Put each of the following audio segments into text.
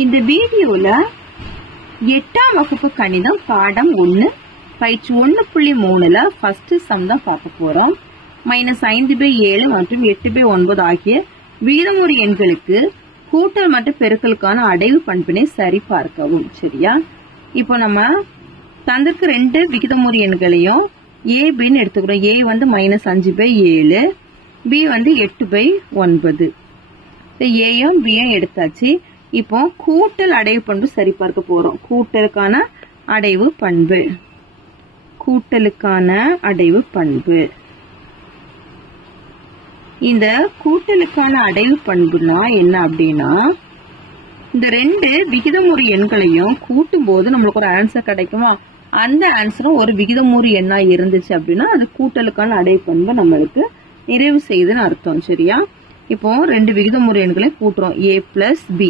இந்த வீடியோல 8ஆம் வகுப்பு கணிதம் பாடம் 1 பயிற்சி 1.3ல ஃபர்ஸ்ட் சம் தான் பார்க்க போறோம். -5/7 மற்றும் 8/9 ஆகிய விகிதமுறு எண்களுக்கு கூட்டல் மற்றும் பெருக்கலுக்கான அடைவு பண்பினை சரி பார்க்கவும். சரியா? இப்போ நம்ம தந்திருக்கு 2 விகிதமுறு எண்களையும் a bன்னு எடுத்துக்கிறோம். a வந்து -5/7, b வந்து 8/9. a b எடுத்தாச்சு. இப்போ கூட்டல் அடைவு பண்பு சரி பார்க்க போறோம். கூட்டலுக்கான அடைவு பண்பு. இந்த கூட்டலுக்கான அடைவு பண்புனா என்ன அப்படின்னா, இந்த 2 விகிதமுறு எண்களையும் கூட்டும் போது நம்மளுக்கு ஒரு ஆன்சர் கிடைக்குமா? அந்த ஆன்சரும் ஒரு விகிதமுறு எண்ணா இருந்துச்சு அப்படின்னா அது கூட்டலுக்கான அடைவு பண்பு நம்மளுக்கு நிறைவு செய்யுதுன்னு அர்த்தம். சரியா? இப்போ 2 விகிதமுறு எண்களை கூட்டுறோம். a plus b.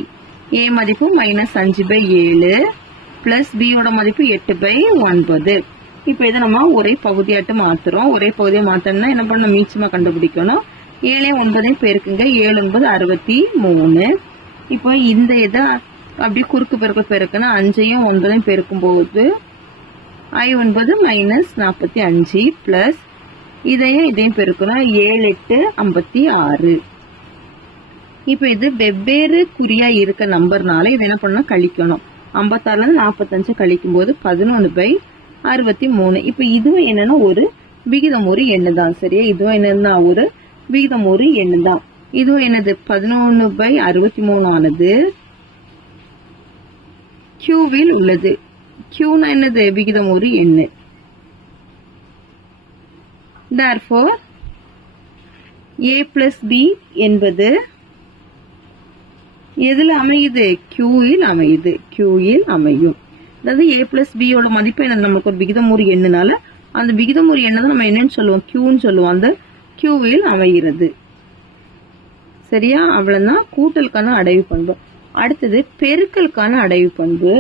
a மதிப்பு -5/7 பிளஸ் b ஓட மதிப்பு 8/9. இப்போ இதை நம்ம ஒரே பகுதியாட்டு மாத்துறோம். ஒரே பகுதியை மாத்தணும்னா என்ன பண்ணணும்? மீச்சமா கண்டுபிடிக்கணும். 7 9 பெருக்குங்க. 7 9 63. இப்போ இந்த இதை அப்படியே குறுக்கு பெருக்குன்னா 5ஐயும் 9ஐயும் பெருக்கும் போது I9 -45 பிளஸ் இதையும் பெருக்கணும். 7 8 56. இப்போ இது வெவ்வேறு குறியா இருக்க நம்பர்னால இதை என்ன பண்ணணும்? கழிக்கணும். 56ல இருந்து 45 கழிக்கும் போது 11/63. இப்போ இதுவும் என்னன்னா ஒரு விகிதமுறு எண்ணு தான். சரியா? இதுவும் என்னன்னா ஒரு விகிதமுறு எண்ணு தான். இதுவும் என்னது? 11/63 ஆனது கியூவில் உள்ளது. கியூனா என்னது? விகிதமுறு எண்ணு. Therefore a plus b என்பது எதுல அமையுது? கியூவில் அமையுது. கியூவில் அமையும். அதாவது a plus b ஓட மதிப்பு என்ன? நமக்கு ஒரு விகிதமுறு எண்ணுனால அந்த விகிதமுறு எண்ணை தான் நம்ம என்னன்னு சொல்லுவோம்? கியூன்னு சொல்லுவோம். அந்த கியூவில் அமைகிறது. சரியா? அவ்வளவுதான் கூட்டலுக்கான அடைவு பண்பு. அடுத்தது பெருக்கலுக்கான அடைவு பண்பு.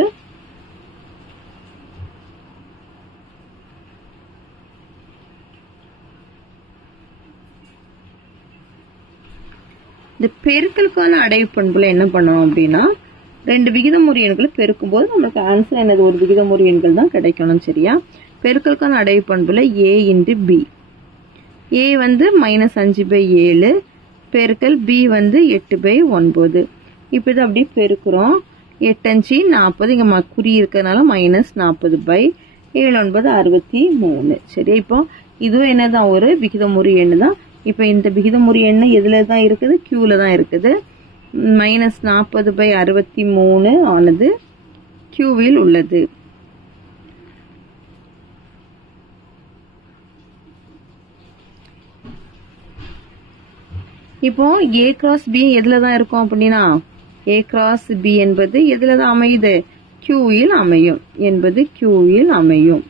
இந்த பெருக்கலுக்கான அடைவு பண்புல என்ன பண்ணணும் அப்படின்னா, 2 விகிதமுறு எண்களை பெருக்கும் போது நமக்கு ஆன்சர் என்னது? ஒரு விகிதமுறு எண்கள் தான் கிடைக்கணும். சரியா? பெருக்கலுக்கான அடைவு பண்புல a × b. a வந்து -5/7 பெருக்கல் b வந்து 8/9. இப்போ இது அப்படியே பெருக்கிறோம். 8 5 40. இங்க குறி இருக்கிறதுனால -40/7 9 63. சரியா? இப்போ இதுவும் என்னதான்? ஒரு விகிதமுறு எண்ணு தான். இப்போ இந்த விகிதமுறு எண்ணு எதுல தான் இருக்குது? கியூல தான் இருக்குது. -40/63 ஆனது கியூவில் உள்ளது. இப்போ a cross b எதுல தான் இருக்கும் அப்படின்னா, a cross b என்பது எதுல தான் அமையுது? கியூவில் அமையும். என்பது கியூவில் அமையும்.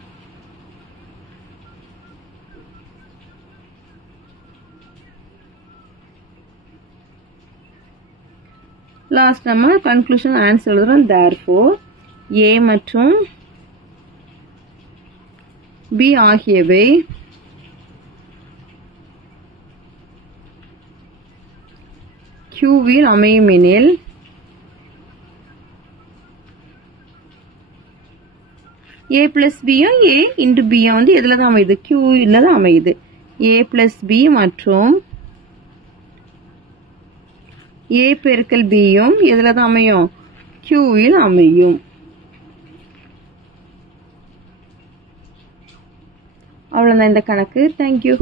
லாஸ்ட் நம்ம கன்க்ளூஷன் ஆன்சர் எழுதுறோம். therefore a மற்றும் b ஆகியவை கியூவில் அமையும் எனில் a plus b யும் a into b வந்து எதுல தான் அமையுது? கியூல தான் அமையுது. a plus b மற்றும் a பெருக்கல் b யும் எதுல தான் அமையும்? கியூவில் அமையும். அவ்வளவுதான் இந்த கணக்கு. தேங்க்யூ.